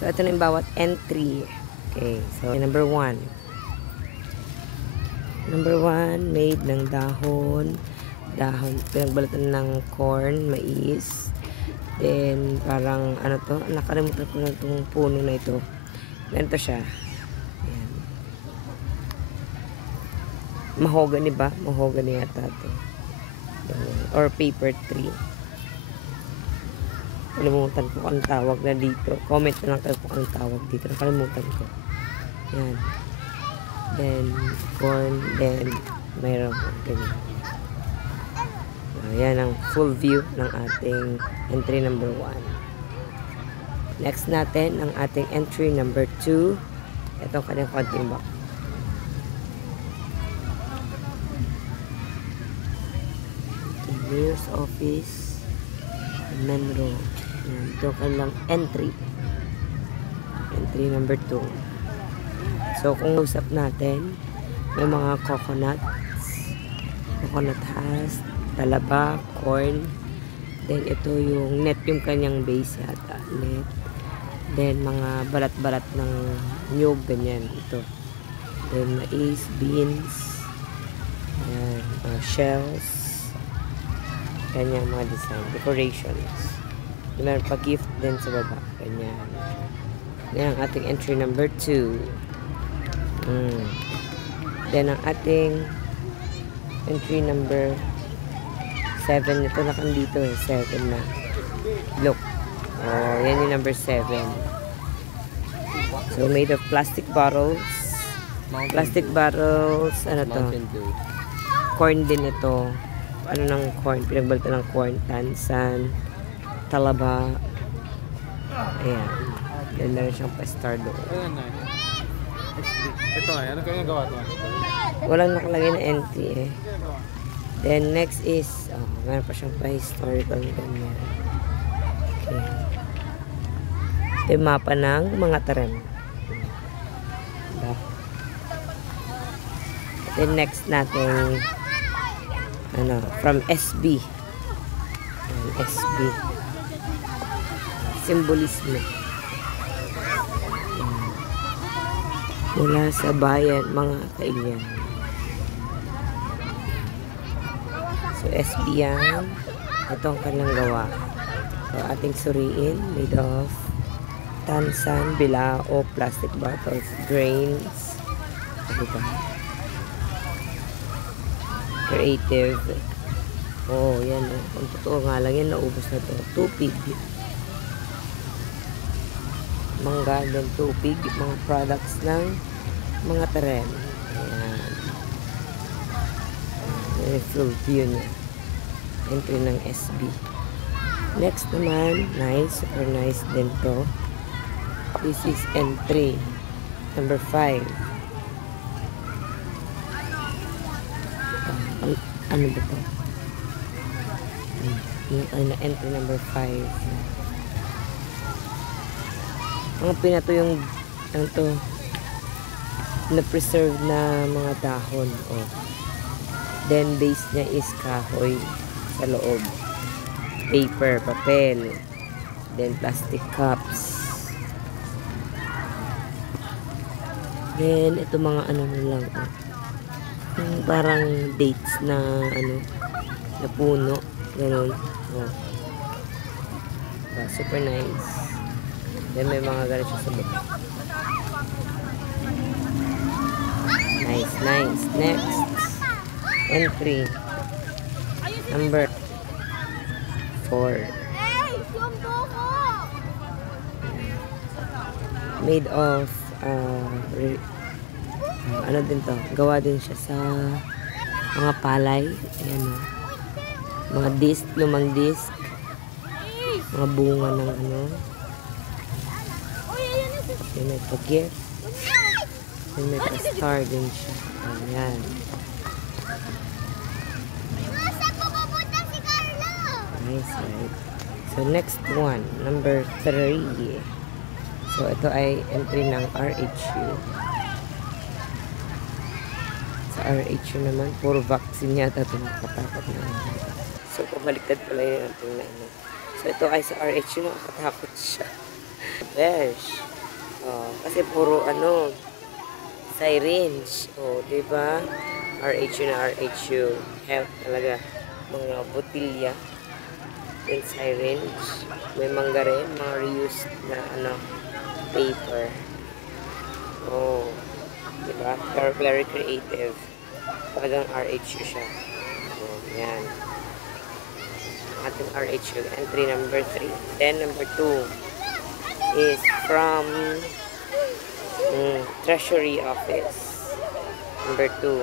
So, ito na yung bawat entry. Okay, so number 1. Number 1, made ng dahon, pinagbalatan ng corn, mais. Then, parang, ano to, nakalimutan ko na itong puno na ito. Ganito siya. Ayan. Mahogany ba? Mahogany yata ito. Or paper tree. Nakalimutan ko kung anong tawag na dito. Comment na lang kayo kung anong tawag dito. Nakalimutan ko. Yan. Then, corn. Then, mayroon ganyan. Yan ang full view ng ating entry number 1. Next natin, ang ating entry number 2. Ito ang kanyang konting box. Mayor's Office, Menro. Yan, ito kanilang entry. Entry number 2. So, kung usap natin, may mga coconut husk, talaba, corn. Then, ito yung net, yung kanyang base yata. Net. Then, mga balat-balat ng nyug, ganyan. Ito. Then, mais, beans. Ayan, shells. Ganyan mga design. Decorations. Meron pa gift din sa baba. Ganyan. Yan ang ating entry number 2. Then, ang ating entry number 7. Ito na kan dito eh. 7 na. Look. Oh, yan yung number 7. So, made of plastic bottles. Plastic bottles. Ano to? Corn din ito. Ano ng corn? Pinagbalita ng corn. Tansan. Talaba. Ayan. Ganda rin siyang pa-star doon. Ayan na. Ito ay. Ano kaya gawa ito? Walang nakalagay na entry eh. Then, next is, meron pa siyang pa-historical ganyan. Okay. Ito yung mapa ng mga tren. Then, next natin, from SB. SB. Symbolismo. Mula sa bayan, mga kaibigan. So, SB yan. Ito ang kanilang gawa. So, ating suriin. Made of tansan, bilao, plastic bottles, grains. Diba? Creative. Oh, yan. Kung totoo nga lang yan, naubos na to. Tupig. Mangga din tupig. Mga products ng mga teren. Ayan. Ayan, full view niya. Entry ng SB. Next naman, nice. Super nice din to. This is entry number 5. Ano ba to? Entry number 5. Mga pinato yung ano to, na-preserve na mga dahon. Oh. Then, base niya is kahoy sa loob. Paper, papel. Then, plastic cups. Then, ito mga ano na lang. Oh. Yung parang dates na ano, na puno. Ganun. Oh. Diba? Super nice. Then, may mga ganun siya sa baba. Nice, nice. Next. Entry. Number 4. Made of ano din to? Gawa din siya sa mga palay. Ayan o. Mga disc, lumang disc. Mga bunga ng ano. Ayan, may pag-gift. Ayan, may pa-star din siya. Ayan. Nice, right? So, next one. Number 3. So, ito ay entry ng RHU. Sa RHU naman, puro vaccine yata ito nakatakot na. So, pabaliktad pala yun natin na ano. So, ito ay sa RHU, nakakatakot siya. Besh! Kasi puro ano, syringe. Diba? RHU na RHU. Health talaga. Mga botilya. Then syringe. May mangga rin. Mga reused na ano, paper. Diba? Pero very creative. Talagang RHU siya. Yan. Ating RHU. Entry number 3. Then number 2 is from Treasury Office. Number 2.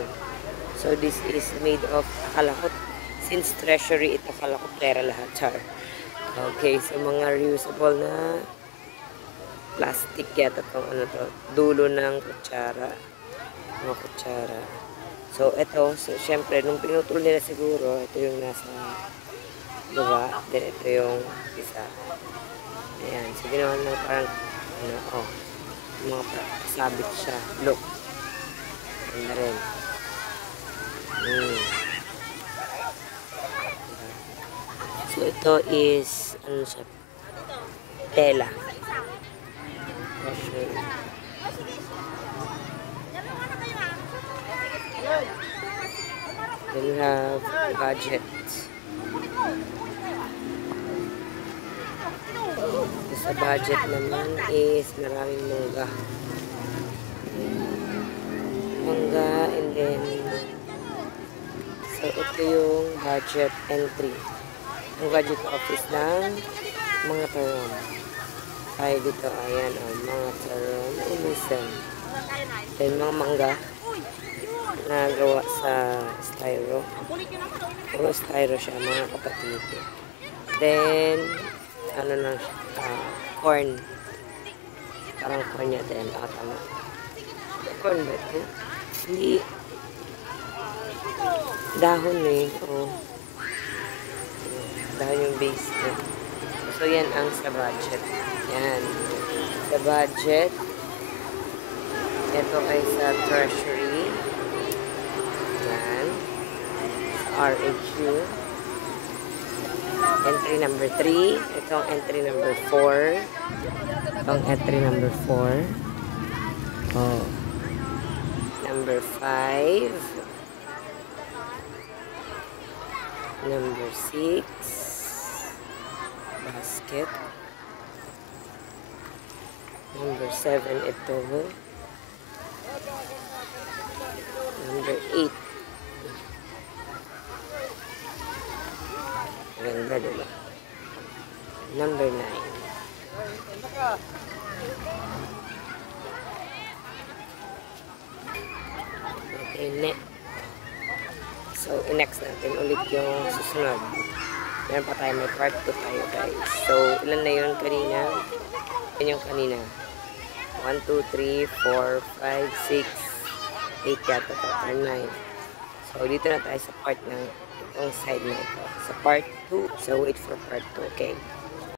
So this is made of, akala ko, since Treasury ito, akala ko pera lahat. Char. Okay, so mga reusable na plastic yata itong ano to, dulo ng kutsara. Mga kutsara. So ito, so syempre, nung pinutol nila siguro, ito yung nasa baba, then ito yung isa. Ayan, so ginawa na parang, ano, mga sabit siya. Look. Ganda rin. So ito is, ano siya, tela. Then we have budget. Sa budget naman is maraming mangga. And then so ito yung budget entry. Yung budget office ng mga taron. Ay dito, ayan, mga taron. Umisan. Then mga mangga na gawa sa styro. Puro styro siya, mga kapatid. Then ano na corn. Parang corn niya din. Tama. Corn ba ito? Hindi. Dahon eh. Dahon yung base niya. So yan ang sa budget. Yan. Sa budget. Ito ay sa treasury. Yan. RHU. Entry number 3. Itong entry number 4. Itong entry number 4. Number 5. Number 6. Basket. Number 7 ito. Number 8. Ganda, diba? Number 9. Okay, next. So, next natin ulit yung susunod. Meron pa tayo, may part 2 tayo, guys. So, ilan na yun kanina? Yan yung kanina. 1, 2, 3, 4, 5, 6, 8 yata to, or 9. So, dito na tayo sa part ng itong side na ito. Sa part 2. So, wait for part 2, okay?